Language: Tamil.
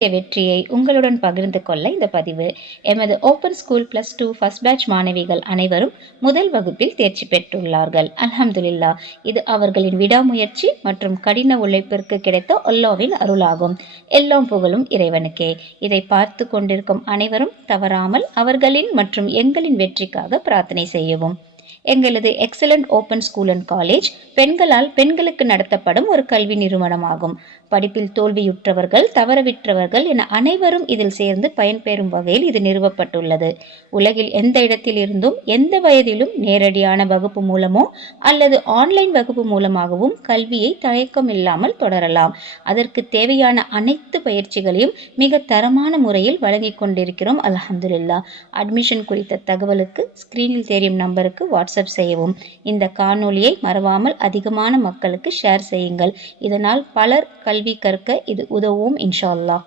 வெற்றியை உங்களுடன் பகிர்ந்து கொள்ள இந்த பதிவு. எமது ஓபன் ஸ்கூல் +2 ஃபர்ஸ்ட் பேட்ச் மாணவிகள் அனைவரும் முதல் வகுப்பில் தேர்ச்சி பெற்றுள்ளார்கள். அல்ஹம்துலில்லாஹ். இது அவர்களின் விடாமுயற்சி மற்றும் கடின உழைப்பிற்கு கிடைத்த அல்லாஹ்வின் அருளாகும். எல்லாம் புகழும் இறைவனுக்கே. இதை பார்த்து கொண்டிருக்கும் அனைவரும் தவறாமல் அவர்களின் மற்றும் எங்களின் வெற்றிக்காக பிரார்த்தனை செய்யவும். எங்களது excellent open school and college பெண்களால் பெண்களுக்கு நடத்தப்படும் ஒரு கல்வி நிறுவனமாகும். படிப்பில் தோல்வியுற்றவர்கள், தவறவிட்டவர்கள் என அனைவரும் இதில் சேர்ந்து பயன்பெறும் வகையில் இது நிறுவப்பட்டுள்ளது. உலகில் எந்த இடத்தில் இருந்தும் எந்த வயதிலும் நேரடியான வகுப்பு மூலமோ அல்லது ஆன்லைன் வகுப்பு மூலமாகவும் கல்வியை தயக்கம் இல்லாமல் தொடரலாம். அதற்கு தேவையான அனைத்து பயிற்சிகளையும் மிக தரமான முறையில் வழங்கிக் கொண்டிருக்கிறோம். அல்ஹம்துலில்லாஹ். அட்மிஷன் குறித்த தகவலுக்கு ஸ்கிரீனில் தெரியும் நம்பருக்கு வாட்ஸ்அப் செய்யவும். இந்த காணொலியை மறவாமல் அதிகமான மக்களுக்கு ஷேர் செய்யுங்கள். இதனால் பலர் கல்வி கற்க இது உதவும் இன்ஷா அல்லாஹ்.